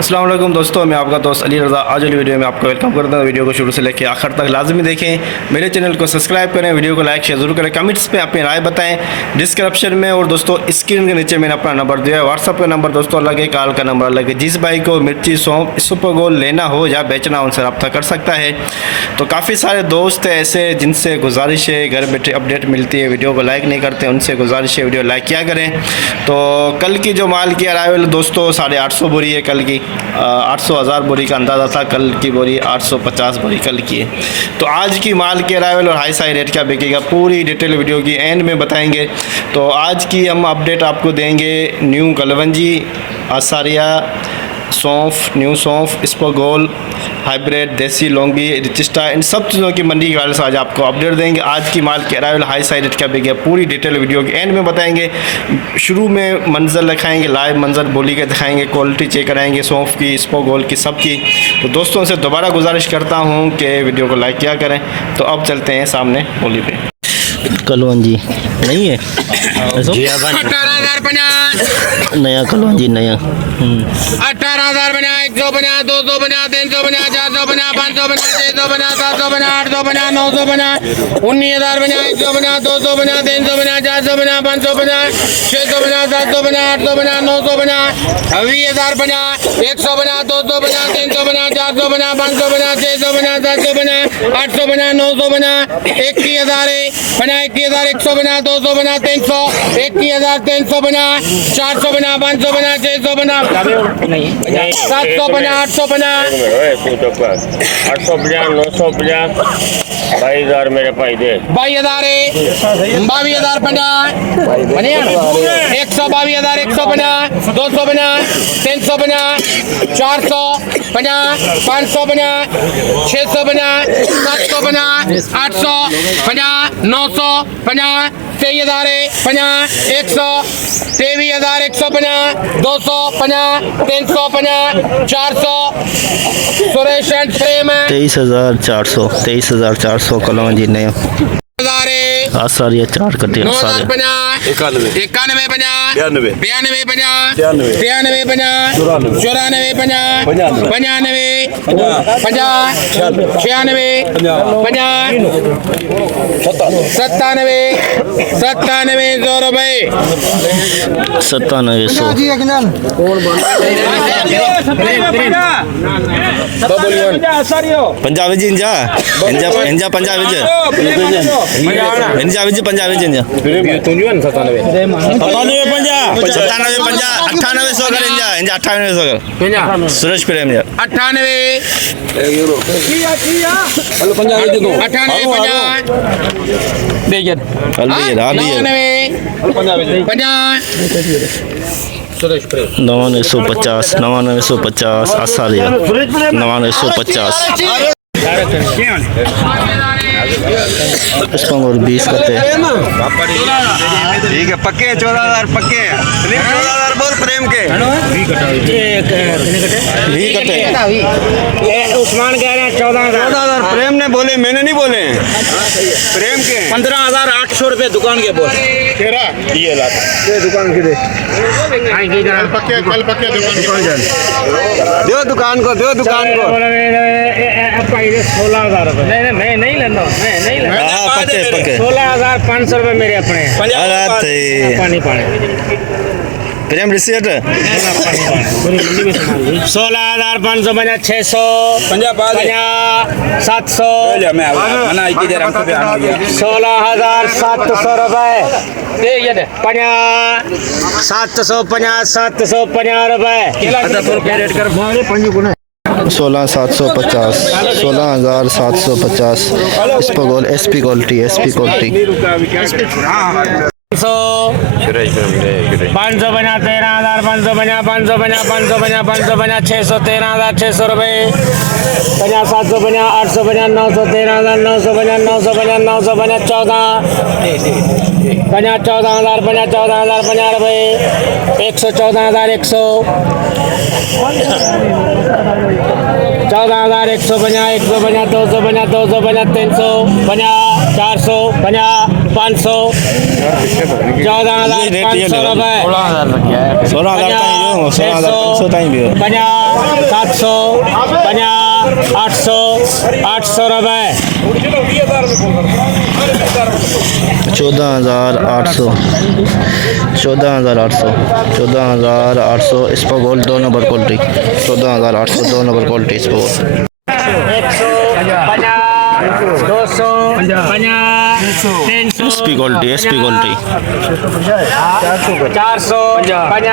अस्सलाम वालेकुम दोस्तों, मैं आपका दोस्त अली रज़ा। आज वाली वीडियो में आपको वेलकम करता हूँ। वीडियो को शुरू से लेकर आखिर तक लाजमी देखें। मेरे चैनल को सब्सक्राइब करें, वीडियो को लाइक शेयर जरूर करें, कमेंट्स पे अपनी राय बताएं डिस्क्रिप्शन में। और दोस्तों स्क्रीन के नीचे मैंने अपना नंबर दिया है, व्हाट्सअप का नंबर दोस्तों अलग है, कॉल का नंबर अलग है। जिस भाई को मिर्ची सौंफ सुपरगोल्ड लेना हो या बेचना हो उनसे रब्ता कर सकता है। तो काफ़ी सारे दोस्त हैं ऐसे जिनसे गुजारिश है घर बैठे अपडेट मिलती है, वीडियो को लाइक नहीं करते, उनसे गुजारिश है वीडियो लाइक किया करें। तो कल की जो माल की अराइवल दोस्तों 850 बोरी है, कल की 800,000 बोरी का अंदाज़ा था, कल की बोरी 850 बोरी कल की है। तो आज की माल की अराइवल और हाई साई रेट क्या बिकेगा पूरी डिटेल वीडियो की एंड में बताएंगे। तो आज की हम अपडेट आपको देंगे न्यू कलवंजी, आसारिया सौंफ, न्यू सौंफ, स्पोगोल, हाइब्रिड, देसी लौंगी, रिचिस्टा, इन सब चीज़ों की मंडी के वाले से आज आपको अपडेट देंगे। आज की माल की अराइवल हाई साई रेट क्या बिकेगा पूरी डिटेल वीडियो के एंड में बताएंगे। शुरू में मंजर दिखाएंगे, लाइव मंजर बोली के दिखाएंगे, क्वालिटी चेक कराएंगे सौंफ की, स्पोगोल की, सब की। तो दोस्तों से दोबारा गुजारिश करता हूँ कि वीडियो को लाइक किया करें। तो अब चलते हैं सामने बोली पे। कलवंजी नहीं है, 18,050, नया कलवंजी नया 18,050, 150, 250, 350, 450, 550, 650, 750, 850, 950, 19,050, 150, 250, 350, 450, 550, 650, 750, 850, 950, 20,050, 150, 250, 350, 450, 550, 650, 750, 850, 950, 21,050, 21,150, 250, 300, 21,350, 450, 550, 650, 750, 850, 850, 950, 22,000 मेरे भाई दे। 22,000, 22,050, 122,000, 150, 250, 350, 450, 550, 650, 750, 850, 950, 23,050, 100, 23,000, 150, 250, 350, 400, सुरेश एंड प्रेम 23,400 23,400 कलवंजी नया आसारिया 4 कटे आसारिया 91, 92, 92, 93, 50, 94, 50, 95, 96, 97, 100 रुपए 9700 पंजाबी जी इंजा इंजा इंजा पंजाबी जी इंजा विज पंजाबी जी इंजा 97 9800 कर इंजा इंजा 9800 कर सुरेश प्रेम जी 98, 9950 9950 आसारिया 9950 और 20 कटे ठीक है, पक्के 14,000 पक्के 14,000 बोल प्रेम के उस्मान कह रहे हैं 14,000 प्रेम ने बोले, मैंने नहीं बोले। प्रेम के 15,800 रुपए दुकान के बोल ये लात दुकान के दे पक्के दो दुकान को 16,000 रुपए मैं नहीं लेना, मैं नहीं लेना। हां पक्के 16,500 रुपए मेरे अपने पानी प्रेम रिसीट 16,550, 600, 700, 16,700 रुपए 750 रुपए 16,750 16,750 स्पोगोल एसपी क्वालिटी 550, 13,550, 550, 600, 13,600 रुपए 50, 750, 850, 900, 13,950, 950, 950, 14 पंजा 14,000 पंजा 14,000 50 रुपए 114,100 14,150 150 250 250 300 50 400 50 500 14,500 रुपए 16,500 ताईं भी हो 50 700 50 800 800 रुपए 14,800 14,800 spa gold 2 number quality 14,800 2 number quality spa gold 150 200 50 300 SP quality 400 50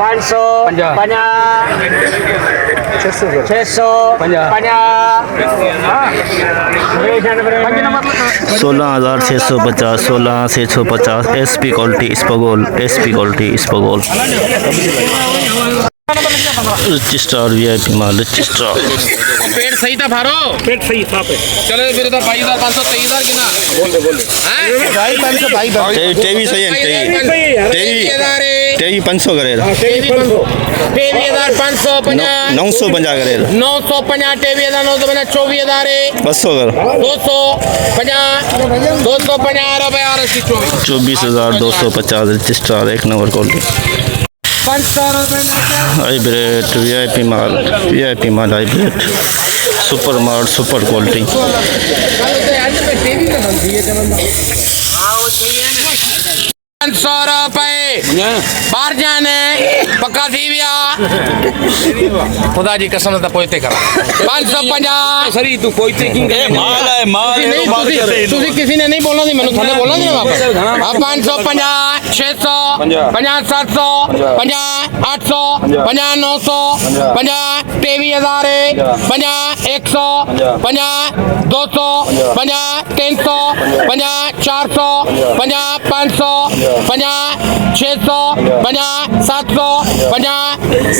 500 50 600 50 16,650 16,650 SP quality spa gold SP quality spa gold rich star VIP माल रिच स्टार पेट सही था भारो पेट सही था चलो फिर तो 22,500 23,000 कितना टेवी सही है टेवी 500 करे 23,550 950 करे 950 23,950 24,000 200 कर 250 रुपए और 24,250 रिच स्टार 1 नंबर क्वालिटी 500 रुपए हाइब्रिड वीआईपी माल हाइब्रिड सुपर माल सुपर क्वालिटी 500 रुपए बाहर जाने पक्का थी विया खुदा जी कसम तो पोइते कर 550 सरी तू पोइते की माल है माल तुसी किसी ने नहीं बोलना थी मैंने थने बोलना थी ना वापस 550 600 50 700 50 800 50 900 50 23,000 50 100 50 200 50 300 50 400 50 500 50 600 50 700 50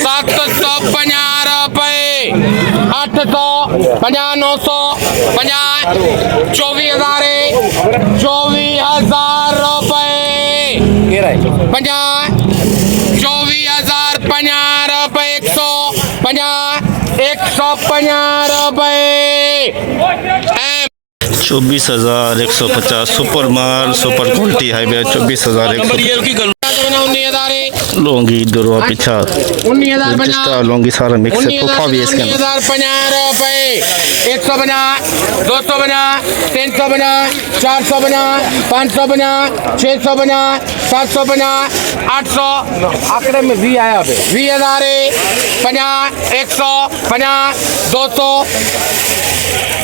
750 रुपए 800 50 900 50 24,000 रुपए 50 24,050 रुपए 150 रुपए 24,150 सुपर माल सुपर क्वालिटी हाइब्रिड 24,150 लौंगी दुर्वा पिछा स्टार लौंगी सारा मिक्स है पुफा भी है इसके अंदर 50 रुपए 150 250 350 450 550 650 750 800 आंकड़े में 20 आया पे 20,000 50 100 50 200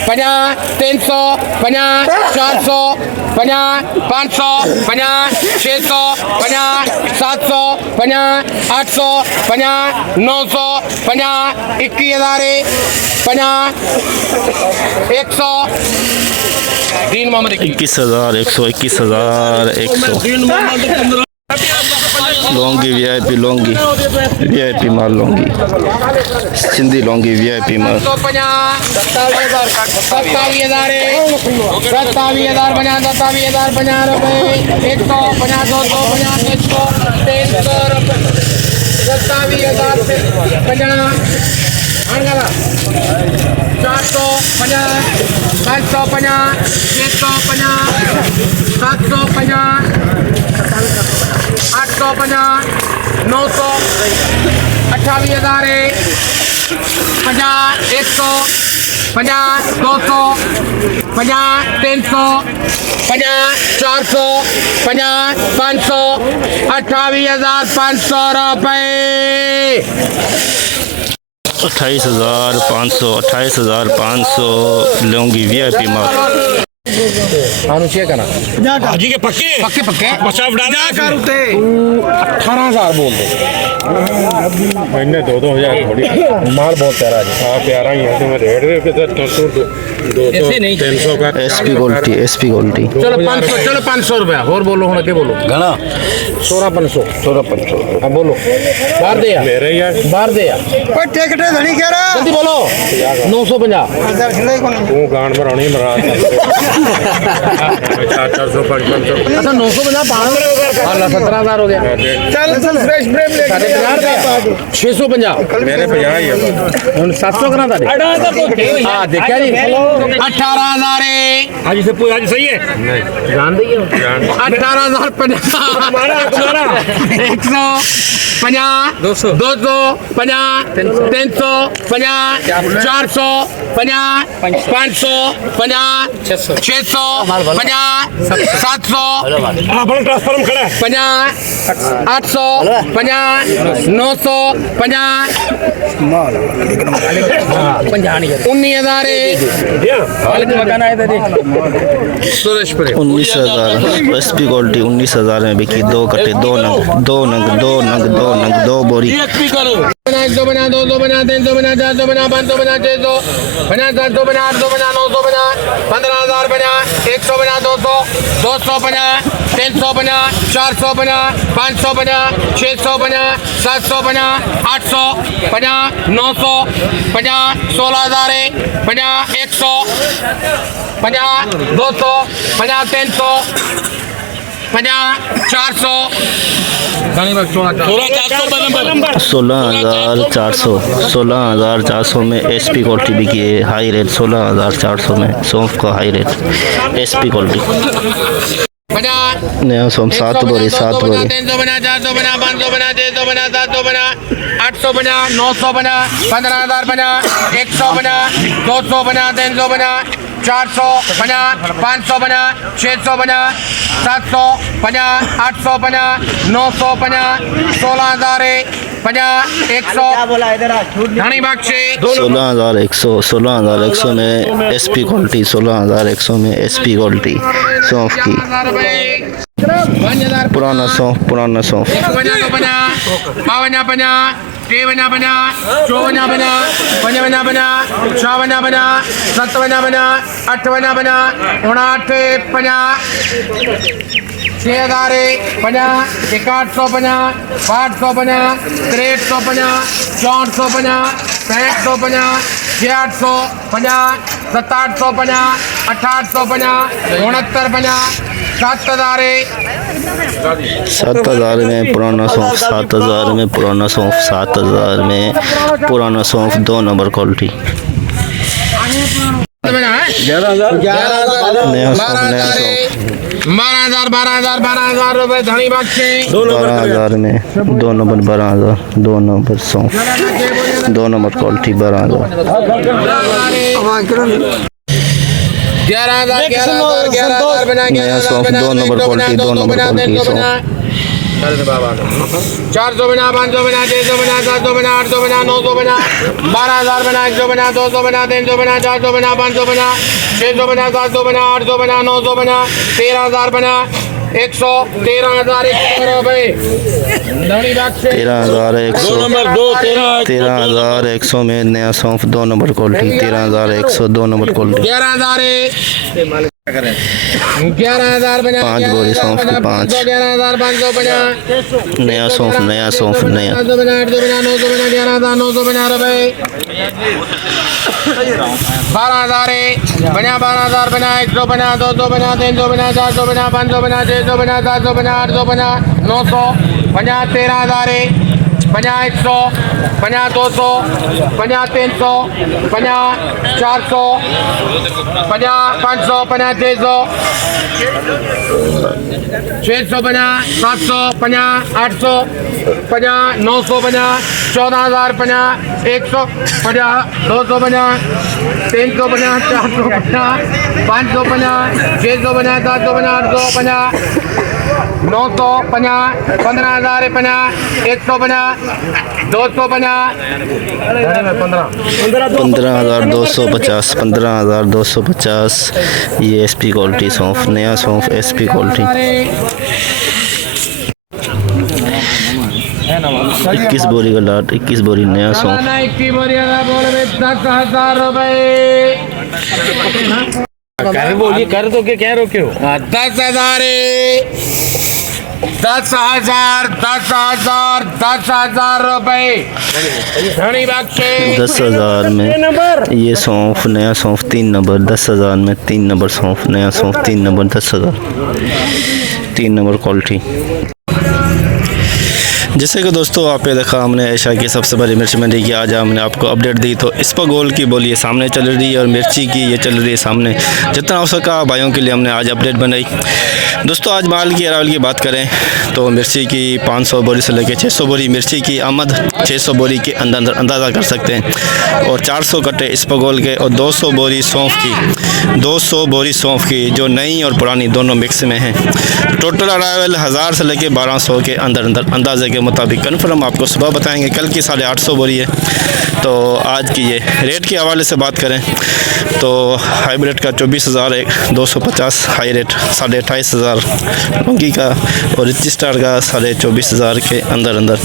50 300 50 400 50 500 50 600 50 700 50 800 50 900 50 21,000 50 100 दीन मोहम्मद 21,100 21,100 लौंगी वीआईपी माल लौंगी सिंधी लौंगी वीआईपी माल 27,000 50 रुपए 150 250 300 रुपए 27,050 450 550 650 750 850 900 28,000 50 100 50 200 50 300 50 400 50 500 28,500 रुपए 28,500 लौंगी वीआईपी माल हाजी के पक्के पक्के 50 डाल 18,000 बोल दे मैंने 2-2000 थोड़ी माल बहुत प्यारा है। हाँ प्यारा ही है, तो मैं रेट दे के 300 का एसपी क्वालिटी एसपी क्वालिटी चलो 500, चलो 500 रुपया और बोलो हूँ, के बोलो घना 16,500 अब बोलो बाहर दे यार, मेरे ही है। बाहर दे यार, कोई टिकट नहीं कह रहा जल्दी बोलो 950। तू गांड मरानी मरा 400 500 अच्छा 950 500 17,000 हो गया। चल फ्रेश फ्रेम ले 650 मेरे 50 ही है। 700 करा था हाँ देखा जी 18,000 है। आज से आज सही है नहीं जान दइए जान 18,050 150 250 350 450 500 600 700 अपन ट्रांसफार्म खड़ा है 50 800 50 900 19,000 सुरेश परे 19,000 एसपी क्वालिटी 19,000 में बिकी। 2 कट्टे 2 बोरी। 100 बना 200 बना 300 बना 400 बना 500 बना 600 बना 700 बना 800 बना 900 बना 15,000 बना 100 बना 200 बना 300 बना 400 बना 500 बना 600 बना 700 बना 800 बना 900 बना 16,000 बना 100 बना 200 बना 300 बना 400 16,400 में एसपी क्वालिटी बिकी है। हाई रेट 16,400 में सौंफ का हाई रेट एसपी क्वालिटी। नया सौंफ 7 बोरी 300 बना 400 बना 500 बना 600 बना 700 बना 800 बना 900 बना 15,000 बना 100 बना 200 बना 300 बना 400 बना 500 बना 600 बना 700 बना 800 बना 900 बना 16,000 बना 100 धनी बख्शे 16,100 में एसपी क्वालिटी 16,100 में एसपी क्वालिटी सौंफ की। पुराना सौंफ 52 बना 53 बना 54 बना 55 बना 56 बना 57 बना 58 बना 59 बना 6,000 बना 1,800 बना 800 बना 63 बना 400 बना 65 बना 600 बना 700 बना 800 बना 69 बना 7,000 में पुराना सौंफ 7,000 में पुराना सौंफ 7,000 में पुराना सौंफ 2 नंबर क्वालिटी। नया सौंफ 12,000 रुपए धनी बख्शे 12,000 में 2 नंबर 12,000 2 नंबर सौंफ 2 नंबर क्वालिटी 12,000। 11,000 बना नया सौंफ 2 नंबर क्वालिटी 2 नंबर क्वालिटी सौंफ 400 बना 500 बना 600 बना 700 बना 800 बना 900 बना 12,000 बना 100 बना 200 बना 300 बना 400 बना 500 बना 600 बना 700 बना 800 बना 900 बना 13,000 बना 113,000 रुपए 13,100 में नया सौंफ 2 नंबर क्वालिटी 13,100 2 नंबर क्वालिटी। 11,000 बना 5 बोरी सौंफ की 5 11,500 बना नया सौंफ नया 700 बना 800 बना 900 बना 11,900 बना रुपए 12,000 बना 12,000 बना 100 बना 200 बना 300 बना 400 बना 500 बना 600 बना 700 बना 800 बना 900 बना 13,000 बना 100 बना 200 बना 300 बना 400 बना 500 बना 600 बना 700 बना 800 बना 900 बना 14,000 बना 100 बना 200 बना 300 बना 400 बना 500 बना 600 बना 700 बना 800 बना 900 बना 15,000 बना 100 बना 200 बना 15,250 15,250 ये एसपी क्वालिटी सौंफ नया सौंफ एसपी क्वालिटी। 21 बोरी का लाट, 21 बोरी नया सौंफ। सालाना 21 बोरी वाला बोल रहे 10,000 रुपए। कर बोलिए, कर दो के क्या रोके हो? 10,000 10,000 10,000 10,000 रुपए धनी बख्शे। 10,000 में ये सौंफ, नया सौंफ 3 नंबर। 10,000 में 3 नंबर सौंफ, नया सौंफ 3 नंबर। 10,000 3 number quality. जैसे कि दोस्तों आपने देखा, हमने एशिया की सबसे बड़ी मिर्च मंडी की आज हमने आपको अपडेट दी। तो इसबगोल की बोली सामने चल रही है और मिर्ची की ये चल रही है सामने। जितना हो सका भाइयों के लिए हमने आज अपडेट बनाई। दोस्तों आज माल की अरावल की बात करें तो मिर्ची की 500 बोरी से लेकर 600 बोरी मिर्ची की आमद 600 बोरी के अंदर अंदाज़ा कर सकते हैं। और 400 कट्टे इसबगोल के और 200 बोरी सौंफ की, 200 बोरी सौंफ की जो नई और पुरानी दोनों मिक्स में हैं। टोटल अरावल 1000 से लेकर 1200 के अंदर अंदाजे के मुताबिक कन्फर्म आपको सुबह बताएंगे। कल की 850 बोरी है। तो आज की ये रेट के हवाले से बात करें तो हाइब्रिड का 24,250 हाई रेट, 28,500 लौंगी का और रिच स्टार का 24,500 के अंदर।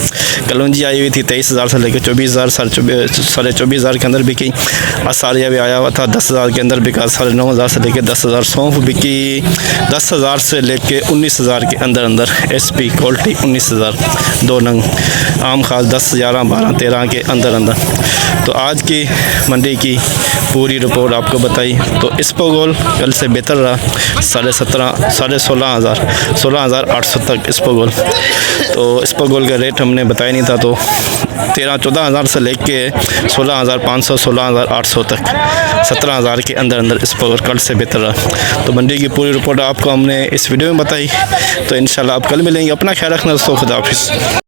कलौंजी आई हुई थी 23,000 से लेकर 24,000, 24,500 के अंदर बिकी। असारिया भी आया हुआ था 10,000 के अंदर बिका, 9,500 से लेकर 10,000। सौंफ बिकी 10,000 से लेकर 19,000 के अंदर। SP quality 19,000। 2 नंग आम खास 10, 11, 12, 13 के अंदर। तो आज की मंडी की पूरी रिपोर्ट आपको बताई। तो इसबगोल कल से बेहतर रहा, 17,500 16,000 16,800 तक इसबगोल। तो इसबगोल का रेट हमने बताया नहीं था, तो 13-14,000 से लेके 16,500 16,800 तक 17,000 के अंदर इसबगोल कल से बेहतर रहा। तो मंडी की पूरी रिपोर्ट आपको हमने इस वीडियो में बताई। तो इंशाल्लाह आप कल मिलेंगे। अपना ख्याल रखना दोस्तों, खुदा हाफिज़।